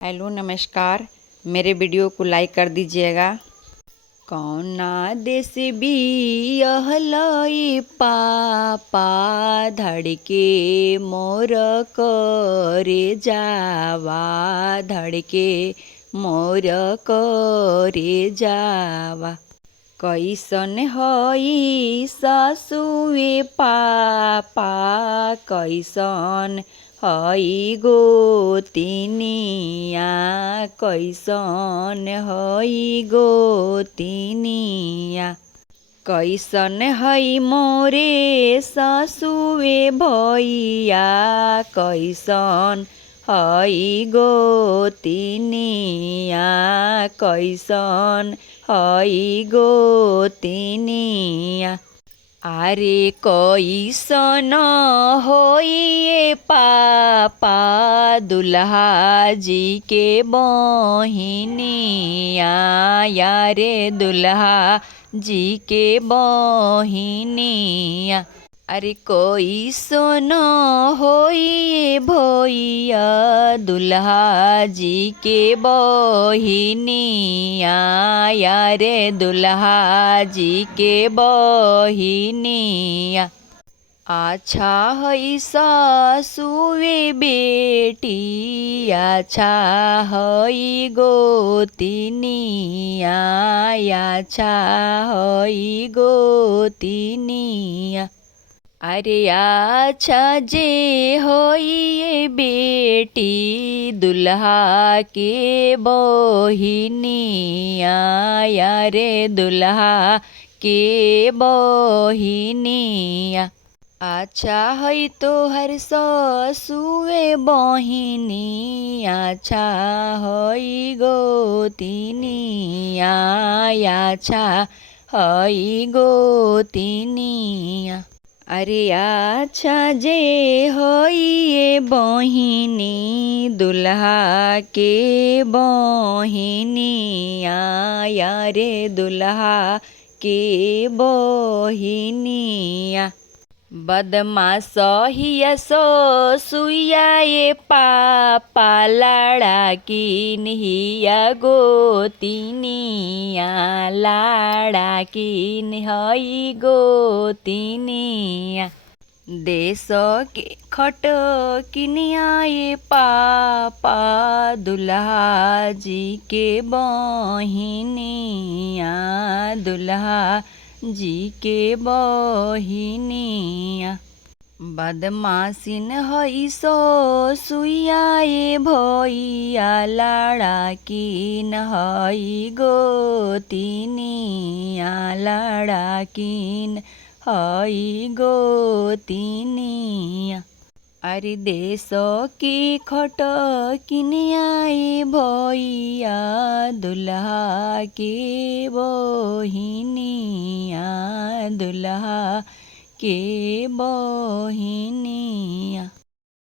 Hello नमस्कार। मेरे video को लाइक कर दीजिएगा। कौना देश बियहलई पापा धड़के मोर करे जावा धड़के मोर करे जावा। कैसन हई सासुए पापा कैसन हई गोतिनिया कैसन हई गोतिनिया। कैसन हई मोरे सासुए भैया कैसन हई गोतिनिया कैसन हई गोतिनिया। अरे कैसन होइए पापा दुल्हा जी के बहिनिया यारे दुल्हा जी के बहिनिया। अरे कैसन होइए भैया दुल्हा जी के बहिनिया यारे दुल्हा जी के बहिनिया। अच्छा हई सासुए बेटी अच्छा हई गोतिनिया अच्छा हई गोतिनिया। अरे अच्छा जे होइए बेटी दुल्हा के बहिनिया यारे दुल्हा के बहिनिया। अच्छा हई तोहर ससुए बहिनी अच्छा हई गोतिनिया अच्छा हई गोतिनिया। अरे अच्छा जे होइए बहिनी दुल्हा के बहिनिया यारे दुल्हा के बहिनिया। बदमाश हिया ससुइया ये पापा लाड़ाकिन हिया गोतिनिया लाड़ाकिन हई गोतिनिया। देश के खटकिनिया ये पापा दुल्हा जी के बहिनिया दुल्हा जी के बहिनिया। बदमाशिन हई ससुइया ये भैया लाड़ाकिन हई गोतिनिया लाड़ाकिन हई गोतिनिया। अरे देश की खटकिनिया ये भैया दुल्हा के बहिनिया दुल्हा के बहिनिया।